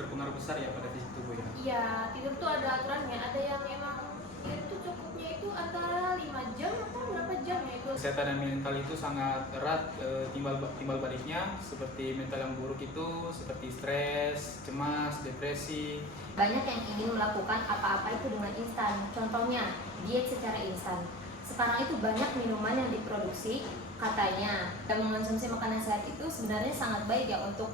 berpengaruh besar ya pada fisik tubuh ya. Iya, tidur tuh ada aturannya. Ada yang emang tidur itu cukupnya itu antara 5 jam atau berapa jam ya itu. Kesehatan dan mental itu sangat erat timbal baliknya, seperti mental yang buruk itu seperti stres, cemas, depresi. Banyak yang ingin melakukan apa-apa itu dengan instan. Contohnya, diet secara instan. Sekarang itu banyak minuman yang diproduksi, katanya dan mengonsumsi makanan sehat itu sebenarnya sangat baik ya untuk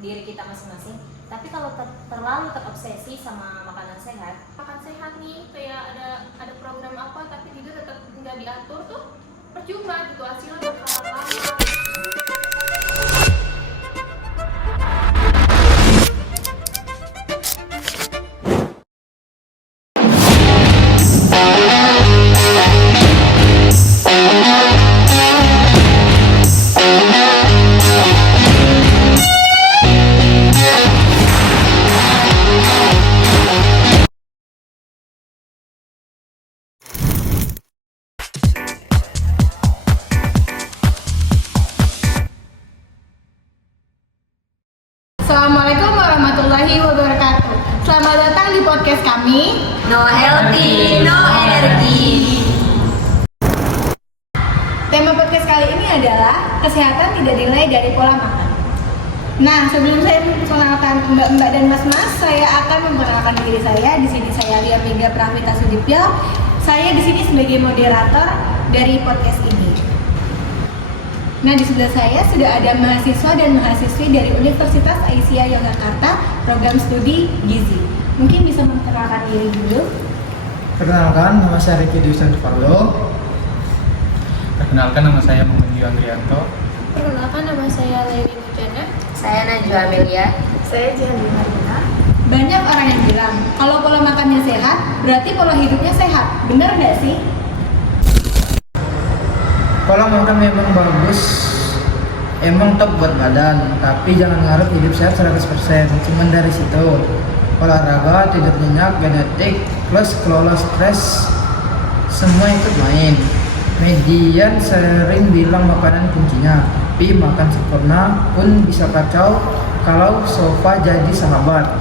diri kita masing-masing. Tapi kalau terlalu terobsesi sama makanan sehat, Makan sehat nih, kayak ada program apa tapi tidur tetap nggak diatur tuh percuma gitu, hasilnya bakal lama. Assalamualaikum warahmatullahi wabarakatuh. Selamat datang di podcast kami. no healthy, no energy. Tema podcast kali ini adalah kesehatan tidak dinilai dari pola makan. Nah, sebelum saya memperkenalkan mbak-mbak dan mas-mas, saya akan memperkenalkan diri saya. Di sini saya Lia Mega Pravita Sudipyo. Saya di sini sebagai moderator dari podcast ini. Nah, di sebelah saya sudah ada mahasiswa dan mahasiswi dari Universitas Aisyah Yogyakarta, program studi Gizi. Mungkin bisa memperkenalkan diri dulu. Perkenalkan, nama saya Ricky Dwi Santifardo. Perkenalkan, nama saya Muhammad Andrianto. Perkenalkan, nama saya Leni Mujana. Saya Najwa Amelia. Saya Jihan Marina. Banyak orang yang bilang kalau pola makannya sehat, berarti pola hidupnya sehat. Benar nggak sih? Pola makan memang bagus, emang top buat badan, tapi jangan ngarep hidup sehat 100%. Cuman dari situ, olahraga, tidur nyenyak, genetik, plus kelola stres, semua ikut main. Median sering bilang makanan kuncinya, tapi makan sempurna pun bisa kacau kalau sofa jadi sahabat.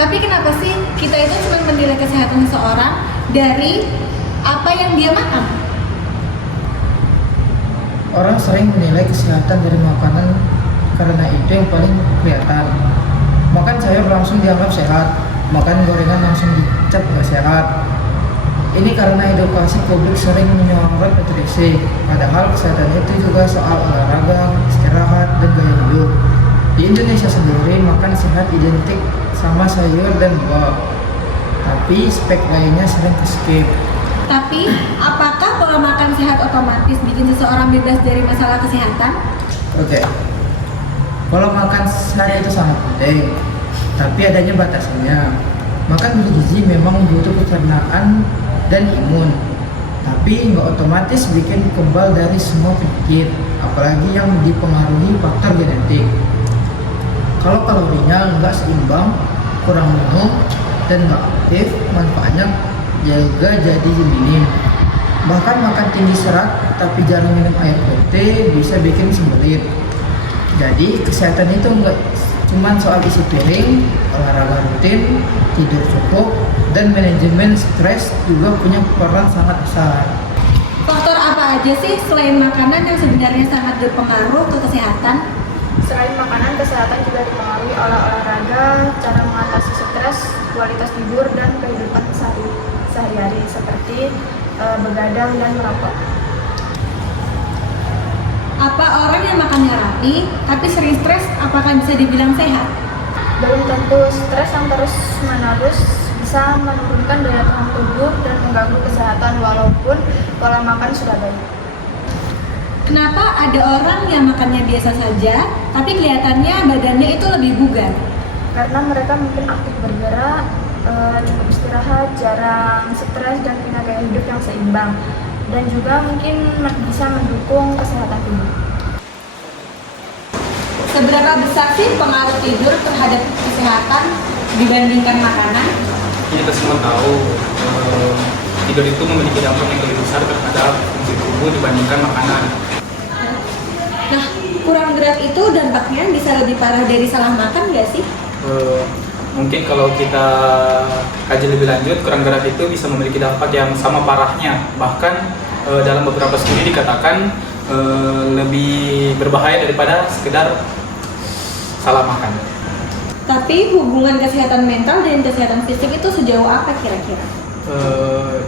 Tapi kenapa sih kita itu cuma menilai kesehatan seseorang dari apa yang dia makan? Orang sering menilai kesehatan dari makanan karena itu yang paling kelihatan. Makan sayur langsung dianggap sehat, makan gorengan langsung dicap nggak sehat. Ini karena edukasi publik sering menyorot nutrisi, padahal kesehatan itu juga soal olahraga, istirahat, dan gaya hidup. Di Indonesia sendiri, makan sehat identik sama sayur dan buah, tapi spek lainnya sering ke-skip. Tapi, apakah pola makan sehat otomatis bikin seseorang bebas dari masalah kesehatan? Oke, pola makan sehat itu sangat penting, tapi adanya batasannya. Makan bergizi memang butuh pencernaan dan imun, tapi nggak otomatis bikin kebal dari semua penyakit, apalagi yang dipengaruhi faktor genetik. Kalau kalorinya nggak seimbang, kurang minum, dan nggak aktif, manfaatnya juga jadi minim. Bahkan makan tinggi serat tapi jarang minum air putih bisa bikin sembelit. Jadi kesehatan itu nggak cuma soal isi piring, olahraga rutin, tidur cukup, dan manajemen stres juga punya peran sangat besar. Faktor apa aja sih selain makanan yang sebenarnya sangat berpengaruh ke kesehatan? Selain makanan, kesehatan juga dipengaruhi oleh olahraga, cara mengatasi stres, kualitas tidur, dan kehidupan sehari-hari seperti begadang dan merokok. Apa orang yang makannya rapi tapi sering stres apakah bisa dibilang sehat? Belum tentu, stres yang terus-menerus bisa menurunkan daya tahan tubuh dan mengganggu kesehatan walaupun pola makan sudah baik. Kenapa ada orang yang makannya biasa saja tapi kelihatannya badannya itu lebih bugar? Karena mereka mungkin aktif bergerak, cukup istirahat, jarang stres, dan punya gaya hidup yang seimbang, dan juga mungkin bisa mendukung kesehatan tubuh. Seberapa besar sih pengaruh tidur terhadap kesehatan dibandingkan makanan? Kita semua tahu tidur itu memiliki dampak yang lebih besar terhadap fungsi tubuh dibandingkan makanan. Nah, kurang gerak itu dampaknya bisa lebih parah dari salah makan nggak sih? Mungkin kalau kita kaji lebih lanjut, kurang gerak itu bisa memiliki dampak yang sama parahnya. Bahkan dalam beberapa studi dikatakan lebih berbahaya daripada sekedar salah makan. Tapi hubungan kesehatan mental dan kesehatan fisik itu sejauh apa kira-kira?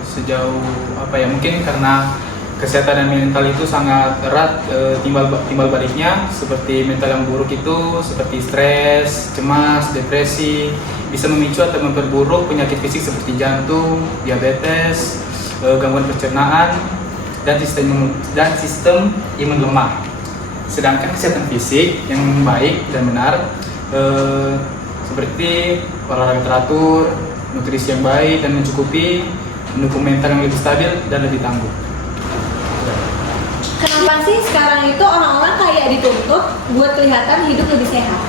Sejauh apa ya, mungkin karena kesehatan dan mental itu sangat erat timbal baliknya, seperti mental yang buruk itu seperti stres, cemas, depresi, bisa memicu atau memperburuk penyakit fisik seperti jantung, diabetes, gangguan pencernaan, dan sistem imun lemah. Sedangkan kesehatan fisik yang baik dan benar seperti olahraga teratur, nutrisi yang baik dan mencukupi, mendukung mental yang lebih stabil dan lebih tangguh. Kenapa sih sekarang itu orang-orang kayak dituntut buat kelihatan hidup lebih sehat?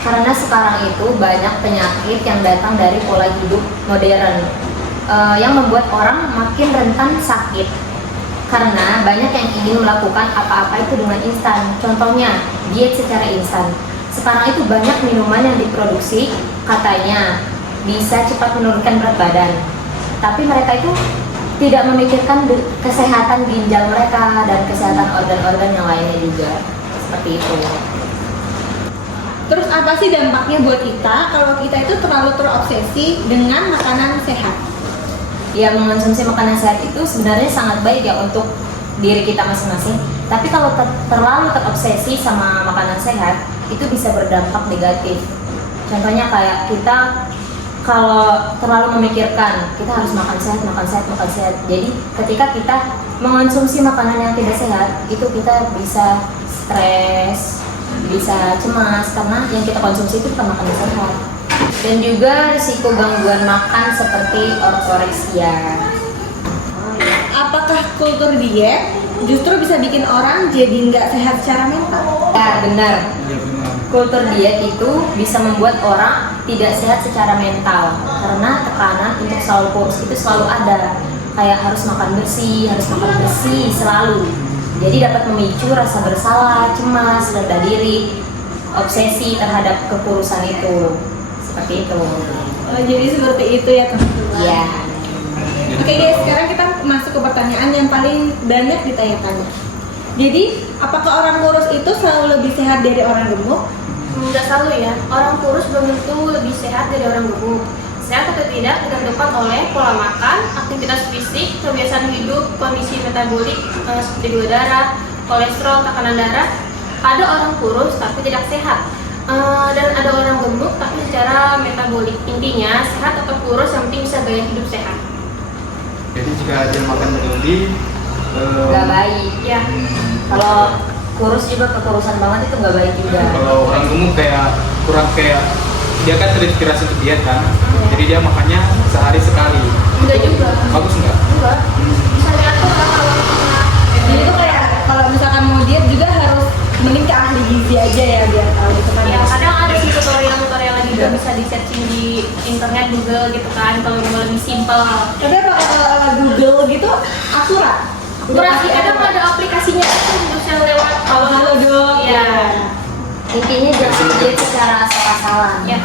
Karena sekarang itu banyak penyakit yang datang dari pola hidup modern yang membuat orang makin rentan sakit. Karena banyak yang ingin melakukan apa-apa itu dengan instan. Contohnya, diet secara instan. Sekarang itu banyak minuman yang diproduksi, katanya bisa cepat menurunkan berat badan. Tapi mereka itu tidak memikirkan kesehatan ginjal mereka dan kesehatan organ-organ yang lainnya juga. Seperti itu. Terus apa sih dampaknya buat kita kalau kita itu terlalu terobsesi dengan makanan sehat? Ya, mengonsumsi makanan sehat itu sebenarnya sangat baik ya untuk diri kita masing-masing. Tapi kalau terlalu terobsesi sama makanan sehat, itu bisa berdampak negatif. Contohnya kayak kita kalau terlalu memikirkan kita harus makan sehat. Jadi ketika kita mengonsumsi makanan yang tidak sehat, itu kita bisa stres, bisa cemas karena yang kita konsumsi itu bukan makanan sehat. Dan juga risiko gangguan makan seperti ortoreksia. Apakah kultur diet justru bisa bikin orang jadi nggak sehat secara mental? Ya, benar. Ya, benar. Kultur diet itu bisa membuat orang tidak sehat secara mental karena tekanan untuk selalu kurus itu selalu ada. Kayak harus makan bersih selalu. Jadi dapat memicu rasa bersalah, cemas, rendah diri, obsesi terhadap kekurusan itu. Seperti itu. Jadi seperti itu ya teman-teman. Iya. Oke guys, sekarang kita masuk ke pertanyaan yang paling banyak ditanya-tanya. Jadi, apakah orang kurus itu selalu lebih sehat dari orang gemuk? Nggak selalu ya, orang kurus belum tentu lebih sehat dari orang gemuk. Sehat atau tidak ditentukan oleh pola makan, aktivitas fisik, kebiasaan hidup, kondisi metabolik seperti gula darah, kolesterol, tekanan darah. Ada orang kurus tapi tidak sehat, dan ada orang gemuk tapi secara metabolik. Intinya sehat atau kurus yang penting bisa gaya hidup sehat. Jadi jika dia makan berlebih, Nggak baik. Ya, Kalau kurus juga kekurusan banget itu nggak baik juga. kalau orang gemuk kayak kurang kayak dia kan terinspirasi untuk diet kan, jadi dia makannya sehari sekali. enggak juga. Bagus nggak? Enggak. Bisa diatur lah kalau misalnya. Jadi itu kayak kalau misalkan mau diet juga harus mending ke ahli gizi aja ya biar tahu gitu kan. Ya kadang ada sih tutorial juga bisa di searching di internet Google gitu kan kalau mau lebih simpel. Tapi apa kalau Google gitu akurat? Berarti kadang ada aplikasinya itu terus yang lewat Kalau halo dong. Iya. Intinya jangan diet secara asal-asalan. Ya.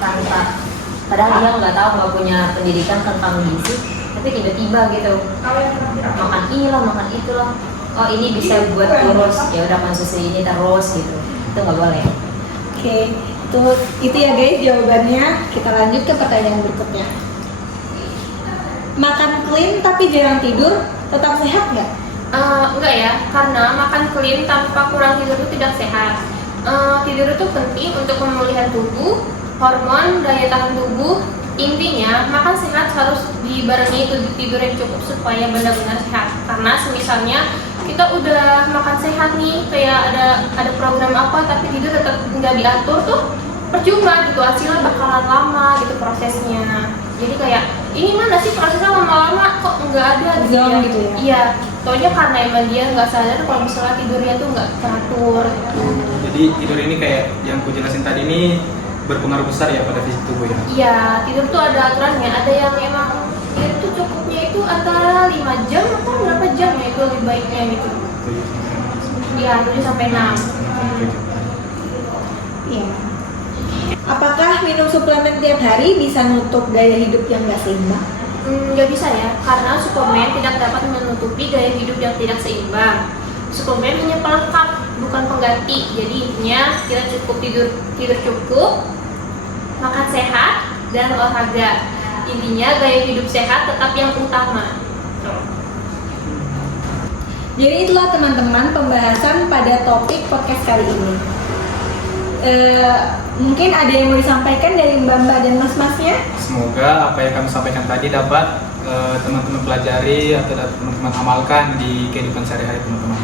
Tanpa padahal dia nggak tahu, nggak punya pendidikan tentang gizi, tapi tiba-tiba gitu makan ini loh, makan itu loh, oh ini bisa buat kurus, ya udah konsumsi ini terus gitu, itu nggak boleh. Oke, itu ya guys jawabannya. Kita lanjut ke pertanyaan berikutnya. Makan clean tapi jarang tidur tetap sehat nggak? Enggak ya, karena makan clean tanpa kurang tidur itu tidak sehat. Tidur itu penting untuk pemulihan tubuh, hormon, daya tahan tubuh. Intinya makan sehat harus dibarengi tidur yang cukup supaya benar-benar sehat. Karena misalnya kita udah makan sehat nih, kayak ada program apa tapi tidur tetap nggak diatur tuh percuma gitu, hasilnya bakalan lama gitu prosesnya. Jadi kayak ini mana sih prosesnya lama-lama kok nggak ada gitu Zong ya. gitu ya? Iya, soalnya karena emang dia nggak sadar kalau misalnya tidurnya tuh nggak teratur gitu. Jadi tidur ini kayak yang ku jelasin tadi ini berpengaruh besar ya pada fisik tubuh ya. Iya, tidur tuh ada aturannya. Ada yang emang tidur tuh cukupnya itu antara 5 jam atau berapa jam ya itu lebih baiknya gitu. Iya, 7 sampai 6. Iya. Apakah minum suplemen tiap hari bisa nutup gaya hidup yang nggak seimbang? Nggak bisa ya, karena suplemen tidak dapat menutupi gaya hidup yang tidak seimbang. Suplemen hanya pelengkap, bukan pengganti. Jadi intinya kita cukup tidur cukup, makan sehat, dan olahraga. Intinya gaya hidup sehat tetap yang utama. Jadi itulah teman-teman pembahasan pada topik podcast kali ini. Mungkin ada yang mau disampaikan dari Mbak-mbak dan Mas-masnya? Semoga apa yang kami sampaikan tadi dapat teman-teman pelajari atau teman-teman amalkan di kehidupan sehari-hari teman-teman.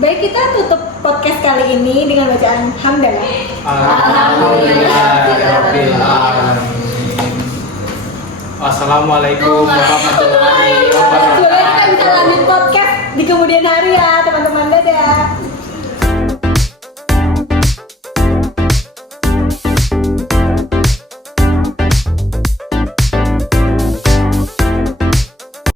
Baik, kita tutup podcast kali ini dengan bacaan hamdalah. Alhamdulillahirabbil alamin. Wassalamualaikum warahmatullahi wabarakatuh. Semoga kita bisa lanjut podcast di kemudian hari ya.